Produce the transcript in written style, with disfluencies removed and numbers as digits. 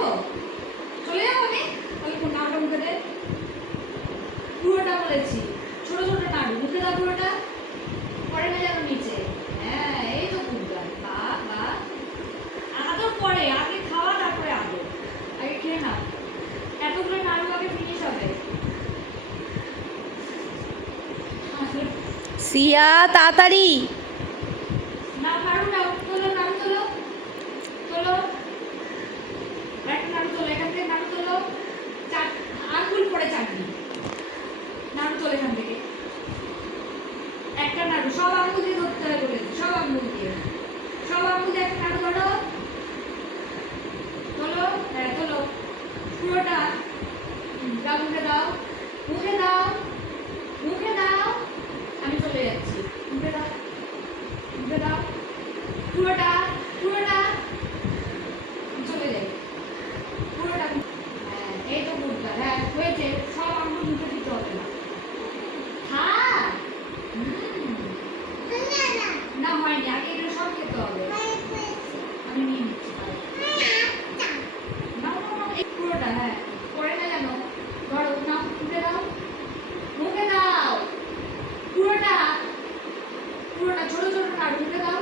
যাবো চলে যাবো আমি তাহলে কোন নাড়ুটা মুখে দে পুরোটা বলেছি ছোট ছোট নাড়ু মুখে দাও পুরোটা পরে না যাবো নিচে হ্যাঁ এই তো পুরোটা বাহ বাহ আদর পরে আগে খাওয়া তারপরে আদর আগে খেয়ে নাও এতগুলো নাড়ু আগে ফিনিশ হবে সিয়া তাড়াতাড়ি না নাড়ু নাও তোলো নাড়ু তোলো তোলো একটা নাড়ু তোলো এখান থেকে নাড়ু তোলো আঙ্গুল পরে চাটনি নাড়ু তোলো এখান থেকে একটা নাড়ু সব আঙ্গুল দিয়ে ধরতে হয় বলেছি সব আঙ্গুল দিয়ে একটা নাড়ু ধরো তোলো হ্যাঁ তোলো পুরোটা দাও মুখে দাও মুখে দাও মুখে দাও আমি চলে যাচ্ছি মুখে দাও পুরোটা পুরোটা চলে যাই পুরোটা হ্যাঁ এই তো পুরোটা হ্যাঁ হয়েছে সব আঙ্গুল মুখে দিতে হবে না হ্যাঁ না হয়নি আগে এগুলো সব খেতে হবে আমি নিয়ে নিচ্ছি না এই পুরোটা হ্যাঁ পরে না জানো ধরো নাও মুখে দাও পুরোটা ছোট ছোট নাড়ু মুখে দাও